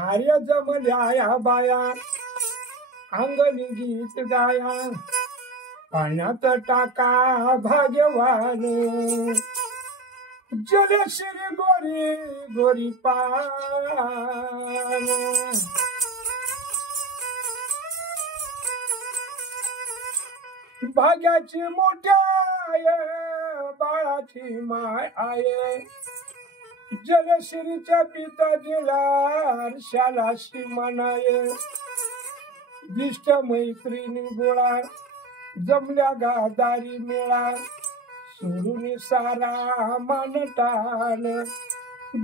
आर्य जमल्या या बाया अंगणी गीत गाया पाण्यात टाका भाग्यवान जलश्री गोरी गोरी पान भाग्याची मोठ्या बाळाची माय आहे जलश्रीच्या पिताजीला शालाशी मनाय दिष्ट मैत्रिणी गोळा जमल्या गादारी मेळा सोडून सारा मानटान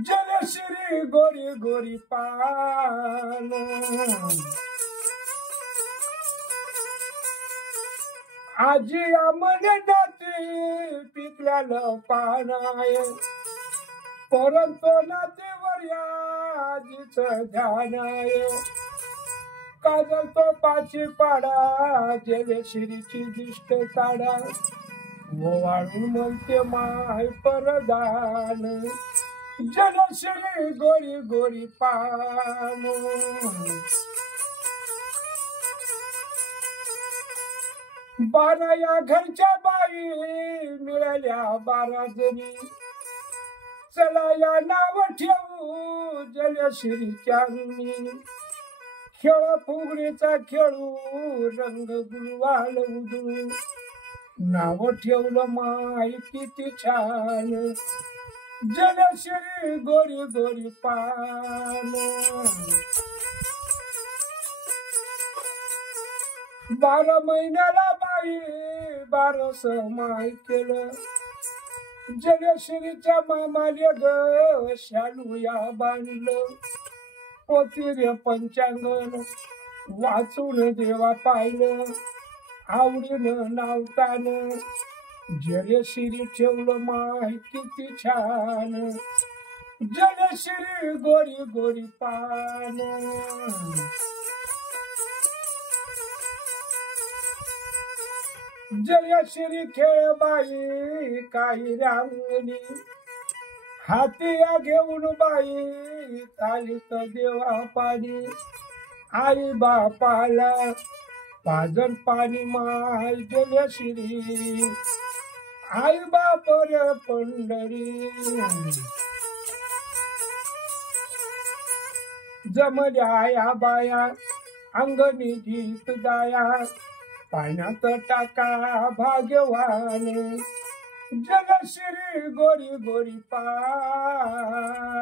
जलश्री गोरी गोरी पान आजी आमने नाती पिकल्याला पानाय परंतु नातीवर याजीच ध्यान आहे काजल तो पाची पाडा जलश्रीची दिष्ट काढा वाळून म्हणते माय परदान जलश्री गोरी गोरी पान बारा या घरच्या बाई मिळाल्या 12 जणी चला या नाव ठेवू जलश्रीच्या अंगणी खेळ फुगडीचा खेळू रंग गुलवाल उधळू नाव ठेवलं माय किती छान जलश्री गोरी गोरी पान 12 महिन्याला बाई 12 माय केलं जलश्रीच्या मामाले ग शालूया बांधलं पोतीर पंचांगण वाचून देवा पाहिलं आवडीनं नावतान जलश्री ठेवलं माय किती छान जलश्री गोरी गोरी पान जलश्री खेळ बाई काही रांगणी हातिया घेऊन बाई तालीत देवा पाणी आई बापाला पाजन पाणी माय जलश्री आई बापर पंढरी जमल्या या बाया अंगणी गीत गाया पाण्यात टाका भाग्यवान जलश्री गोरी गोरी पान